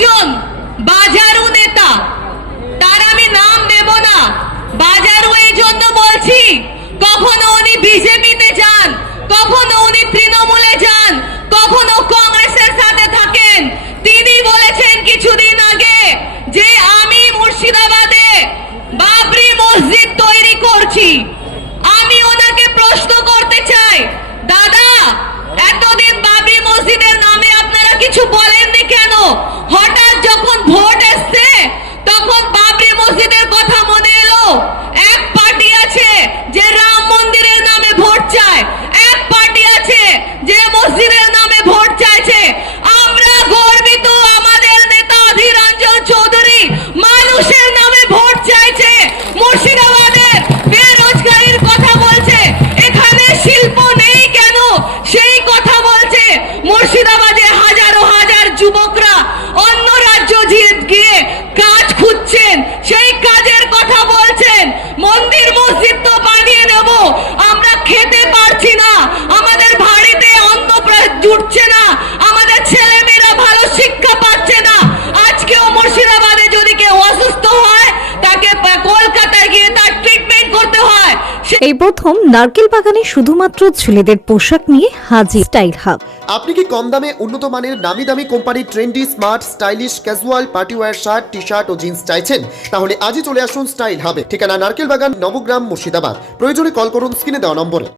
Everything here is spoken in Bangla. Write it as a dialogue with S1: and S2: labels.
S1: একজন বাজারু নেতা। তার আমি নাম নেব না। বাজারু এই জন্য বলছি, কখনো উনি বিজেপিতে যান, কখনো উনি তৃণমূলে যান, কখনো কংগ্রেসের সাথে থাকেন। তিনি বলেছেন কিছুদিন আগে যে আমি মুর্শিদাবাদে চায়। এক পার্টি আছে যে মসজিদের নামে ভোট চাইছে। আমরা গর্বিত আমাদের নেতা অধীর চৌধুরী মানুষের নামে ভোট চাইছে। মুর্শিদাবাদের বেরোজগারির কথা বলছে। এখানে শিল্প নেই কেন? সেই কথা বলছে। মুর্শিদাবাদে হাজারো হাজার যুবকরা
S2: এই প্রথম নারকেল বাগানে শুধুমাত্র ছেলেদের পোশাক নিয়ে হাজির স্টাইল হাব।
S3: আপনি কি কম দামে, উন্নত মানের নামি দামি কোম্পানির trendy, smart, stylish, casual, party partywear shirt T shirt ও জিন্স চাইছেন? তাহলে আজই চলে আসুন স্টাইল হাবে। ঠিকানা নারকেল বাগান, নবগ্রাম, মুর্শিদাবাদ। প্রয়োজনে কল করুন স্ক্রিনে দেওয়া নম্বরে।